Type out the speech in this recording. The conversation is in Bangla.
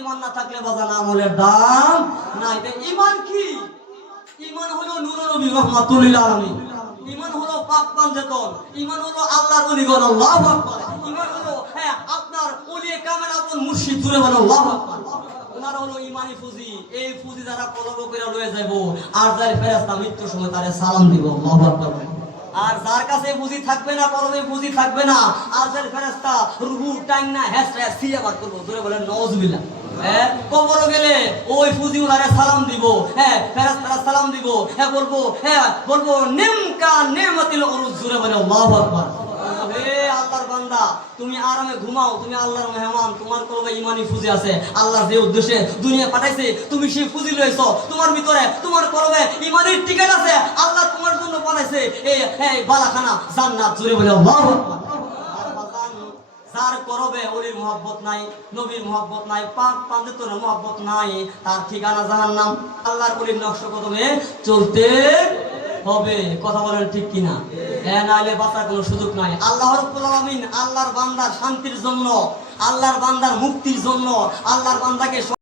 ঈমান না থাকলে বাজান আমলের দাম নাই। ঈমান কি? ঈমান হলো নূর নবী রাহমাতুল লিল আলামিন। ঈমান হলো পাক পাঞ্জেতন। ঈমান হলো আল্লাহর ওলিগণ, আল্লাহু আকবার। ঈমান হলো আপনার ওলিয়ে কামেল আপন মুর্শিদ, জুড়ে বলেন আল্লাহু আকবার। ওনার হলো ঈমানি ফুজি। এই ফুজি যারা কলব করে লয়ে যাইবো, আর যার ফেরেশতা মৃত্যুর সময় তারে সালাম দিব, আল্লাহু আকবার। আর যার কাছে বুঝি থাকবে না, কলবে বুঝি থাকবে না, আর যার ফেরেশতা রূহু টাইম না হেসরা সিয়া বাদ করব, জোরে বলেন নাউজুবিল্লাহ। কবর গেলে ওই ফুজিউলারে সালাম দিব, ফেরেশতারা সালাম দিব, বলবো নিমকা নেমাতিল উরুজ, জোরে বলেন আল্লাহু আকবার। হে আল্লাহর বান্দা, তুমি আরামে ঘুমাও, তুমি আল্লাহর মেহমান, তোমার কলবে ঈমানি ফুজি আছে। আল্লাহ যে উদ্দেশ্যে দুনিয়া পাঠাইছে তুমি সেই ফুজি লইছো, তোমার ভিতরে তোমার কলবে ঈমানের টিকেট আছে। আল্লাহ তোমার জন্য বানাইছে এই বালাখানা জান্নাত, জুড়ে বলে আল্লাহু আকবার। যার করবে ওলির মহব্বত নাই, নবীর মহব্বত নাই, পাক পাঞ্জেতনের মহব্বত নাই, তার ঠিকানা জাহান্নাম। আল্লাহর ওলির নকশ কদমে চলতে হবে। কথা বলেন ঠিক কিনা? নাইলে বাঁচার কোনো সুযোগ নাই। আল্লাহ রাব্বুল আলামিন আল্লাহর বান্দার শান্তির জন্য, আল্লাহর বান্দার মুক্তির জন্য, আল্লাহর বান্দাকে